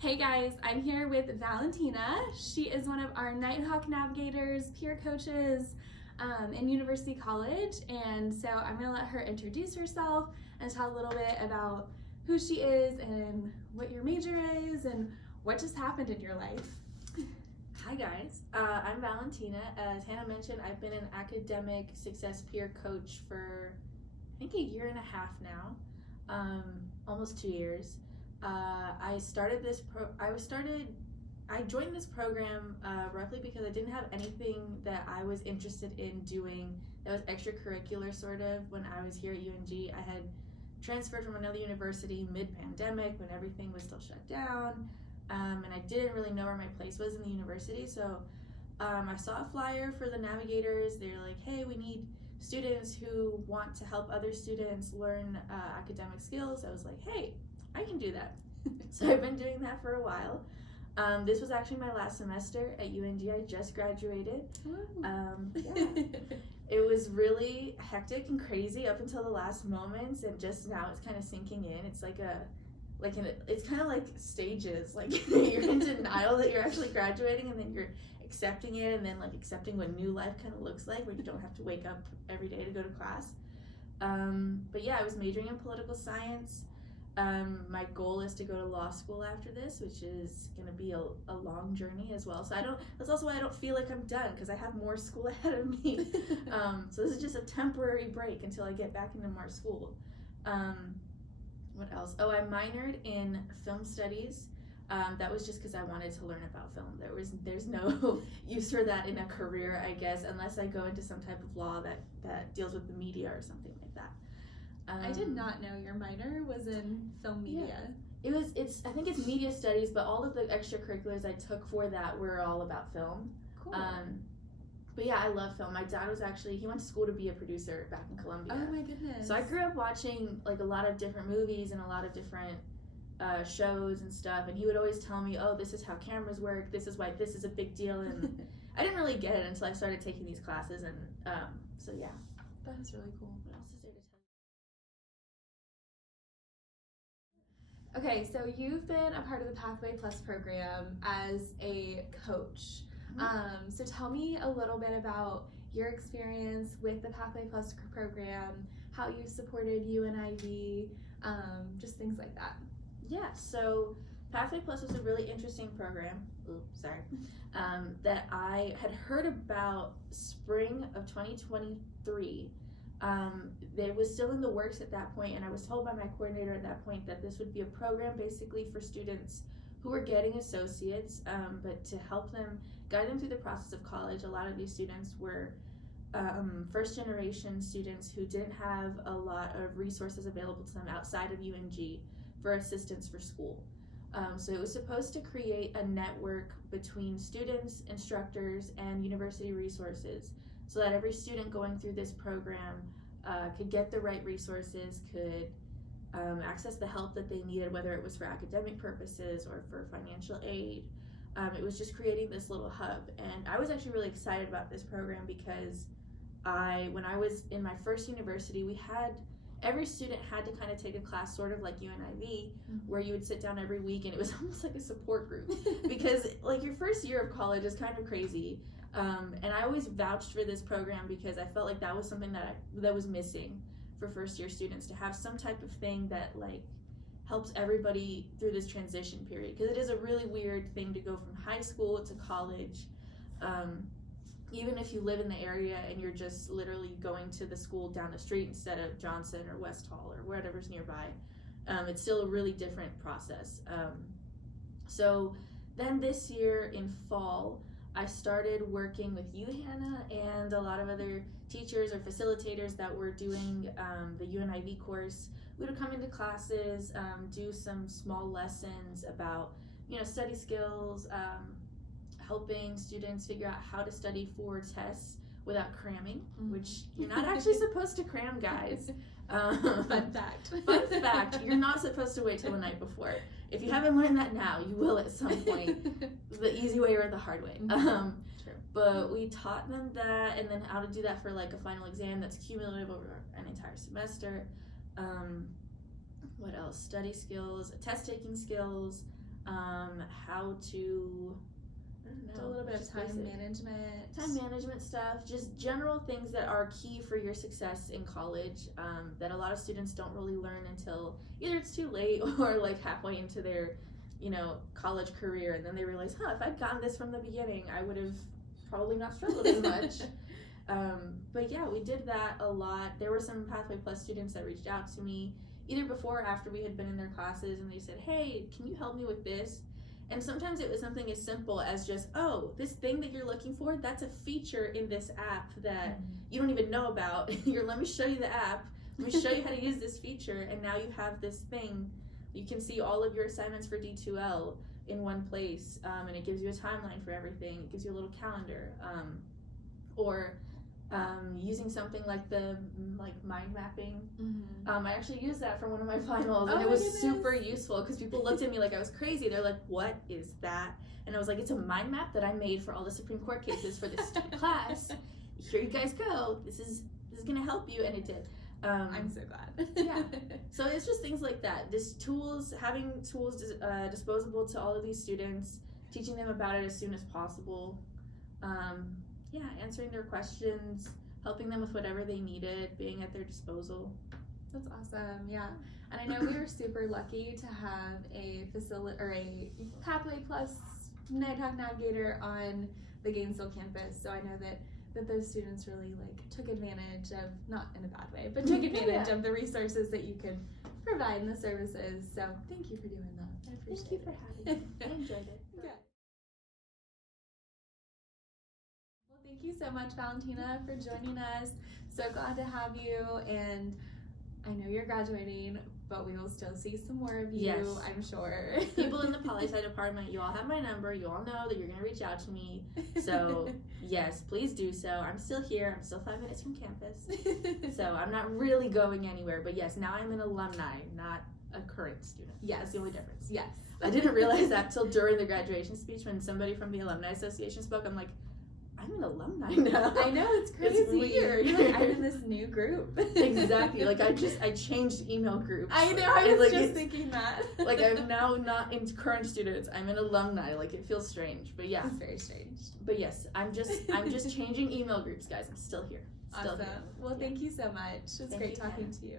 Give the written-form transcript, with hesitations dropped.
Hey guys, I'm here with Valentina. She is one of our Nighthawk navigators, peer coaches in University College. And so I'm going to let her introduce herself and tell a little bit about who she is and what your major is and what just happened in your life. Hi guys, I'm Valentina. As Hannah mentioned, I've been an academic success peer coach for I think a year and a half now, almost 2 years. I joined this program roughly because I didn't have anything that I was interested in doing that was extracurricular sort of when I was here at UNG. I had transferred from another university mid-pandemic when everything was still shut down, and I didn't really know where my place was in the university. So I saw a flyer for the Navigators. They're like, hey, we need students who want to help other students learn academic skills. I was like, hey, I can do that. So I've been doing that for a while. This was actually my last semester at UNG. I just graduated. Yeah. It was really hectic and crazy up until the last moments, and just now it's kind of sinking in. It's it's kind of like stages. Like you're in denial that you're actually graduating, and then you're accepting it, and then like accepting what new life kind of looks like, where you don't have to wake up every day to go to class. But yeah, I was majoring in political science. My goal is to go to law school after this, which is going to be a long journey as well. So that's also why I don't feel like I'm done, because I have more school ahead of me. So this is just a temporary break until I get back into more school. What else? Oh, I minored in film studies. That was just because I wanted to learn about film. There's no use for that in a career, I guess, unless I go into some type of law that deals with the media or something like that. I did not know your minor was in film media. Yeah. I think it's media studies, but all of the extracurriculars I took for that were all about film. Cool. But yeah, I love film. My dad he went to school to be a producer back in Columbia. Oh my goodness. So I grew up watching like a lot of different movies and a lot of different shows and stuff, and he would always tell me, oh, this is how cameras work, this is why this is a big deal, and I didn't really get it until I started taking these classes, and so yeah. That is really cool. What else is there to tell? Okay, so you've been a part of the Pathway Plus program as a coach. Mm-hmm. So tell me a little bit about your experience with the Pathway Plus program, how you supported UNIV, just things like that. Yeah, so Pathway Plus was a really interesting program. That I had heard about spring of 2023. It was still in the works at that point, and I was told by my coordinator at that point that this would be a program basically for students who were getting associates, but to help them, guide them through the process of college. A lot of these students were first generation students who didn't have a lot of resources available to them outside of UNG for assistance for school. So it was supposed to create a network between students, instructors, and university resources, so that every student going through this program could get the right resources, could access the help that they needed, whether it was for academic purposes or for financial aid. It was just creating this little hub, and I was actually really excited about this program because when I was in my first university, every student had to kind of take a class sort of like UNIV, where you would sit down every week, and it was almost like a support group because like your first year of college is kind of crazy. And I always vouched for this program because I felt like that was something that was missing for first year students, to have some type of thing that like helps everybody through this transition period, because it is a really weird thing to go from high school to college. Even if you live in the area and you're just literally going to the school down the street instead of Johnson or West Hall or whatever's nearby, it's still a really different process. So then this year in fall, I started working with you, Hannah, and a lot of other teachers or facilitators that were doing the UNIV course. We would come into classes, do some small lessons about, study skills, helping students figure out how to study for tests without cramming, which you're not actually supposed to cram, guys. Fun fact. Fun fact, you're not supposed to wait till the night before. If you haven't learned that now, you will at some point, the easy way or the hard way. True. But we taught them that, and then how to do that for like a final exam that's cumulative over an entire semester. What else? Study skills, test taking skills, how to, I don't know, A little bit of just time basic management. time management stuff, just general things that are key for your success in college, that a lot of students don't really learn until either it's too late or like halfway into their, college career, and then they realize, if I'd gotten this from the beginning, I would have probably not struggled as much. But yeah, we did that a lot. There were some Pathway Plus students that reached out to me either before or after we had been in their classes, and they said, hey, can you help me with this? And sometimes it was something as simple as just, this thing that you're looking for, that's a feature in this app that you don't even know about. Let me show you the app. Let me show you how to use this feature. And now you have this thing. You can see all of your assignments for D2L in one place. And it gives you a timeline for everything. It gives you a little calendar. Or using something like mind mapping. I actually used that for one of my finals, and it was super useful because people looked at me like I was crazy. They're like, what is that? And I was like, it's a mind map that I made for all the Supreme Court cases for this class. Here you guys go. This is gonna help you, and it did. I'm so glad. Yeah. So it's just things like that. Having tools disposable to all of these students, teaching them about it as soon as possible. Answering their questions, helping them with whatever they needed, being at their disposal. That's awesome. Yeah. And I know we were super lucky to have a Pathway Plus Nighthawk Navigator on the Gainesville campus. So I know that those students really took advantage of, not in a bad way, but took advantage of the resources that you could provide and the services. So thank you for doing that. I appreciate it. Thank you for having me. I enjoyed it. Good. Thank you so much, Valentina, for joining us. So glad to have you, and I know you're graduating, but we will still see some more of you, yes. I'm sure. People in the poli-sci department, you all have my number. You all know that you're going to reach out to me. So, yes, please do so. I'm still here. I'm still 5 minutes from campus. So I'm not really going anywhere. But, yes, now I'm an alumni, not a current student. Yes. That's the only difference. Yes. I didn't realize that till during the graduation speech when somebody from the Alumni Association spoke. I'm like, I'm an alumni now. I know, it's crazy. It's weird. I'm in this new group. Exactly. I changed email groups. I know, I was just thinking that. I'm now not in current students. I'm an alumni. It feels strange. But yeah. It's very strange. But yes, I'm just changing email groups, guys. I'm still here. Awesome. Well, thank you so much. It's great talking to you.